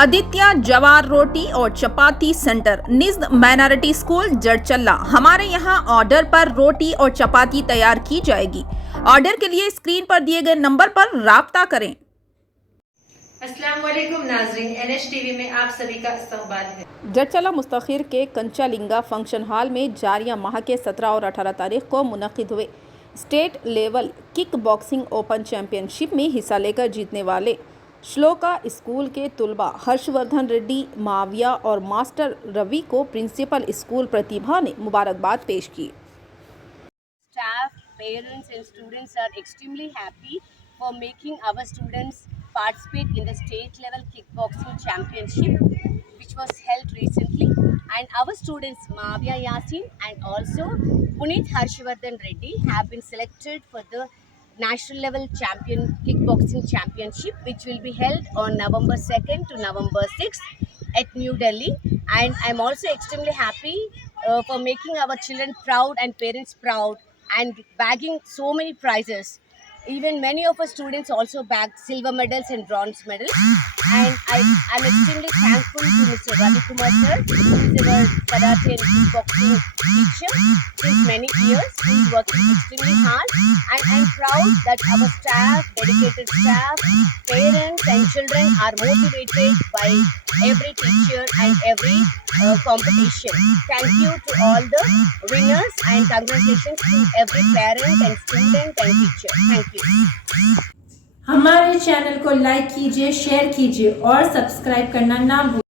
आदित्य जवार रोटी और चपाती centre निज़्द minority school Jadcherla. हमारे यहाँ ऑर्डर पर रोटी और चपाती तैयार की जाएगी। ऑर्डर के लिए स्क्रीन पर दिए गए नंबर पर राब्ता करें। अस्सलाम वालेकुम नाज़रीन, NHTV में आप सभी का इस्तकबाल है। जडचर्ला मुस्तकिर के कंचा लिंगा फंगशन हॉल में जारिया माह के 17 और 18 तारीख को मुनक़िद हुए state level kick boxing open championship में हिस्सा लेकर जीतने वाले शौलोका स्कूल के तलबा हर्षवर्धन रेड्डी, معاویہ और मास्टर रावि को प्रिंसिपल स्कूल प्रतिभा ने मुबारकबाद पेश की। Staff, parents and students are extremely happy for making our students participate in the state level kickboxing championship which was held recently, and our students Muawiya Yasin and also Harshvardhan Reddy have been selected for the national level kickboxing championship which will be held on November 2nd to November 6th at New Delhi. And I'm also extremely happy for making our children proud and parents proud and bagging so many prizes. Even many of our students also bagged silver medals and bronze medals. And I'm extremely thankful to Mr. Ravi Kumar sir, who is our karate and kickboxing teacher since many years. He is working extremely hard, and I'm proud that our staff, dedicated staff, parents and children are motivated by every teacher and every competition. Thank you to all the winners and congratulations to every parent and student and teacher. Thank you. हमारे channel को like कीजिए, share कीजिए और subscribe करना ना भूलिए।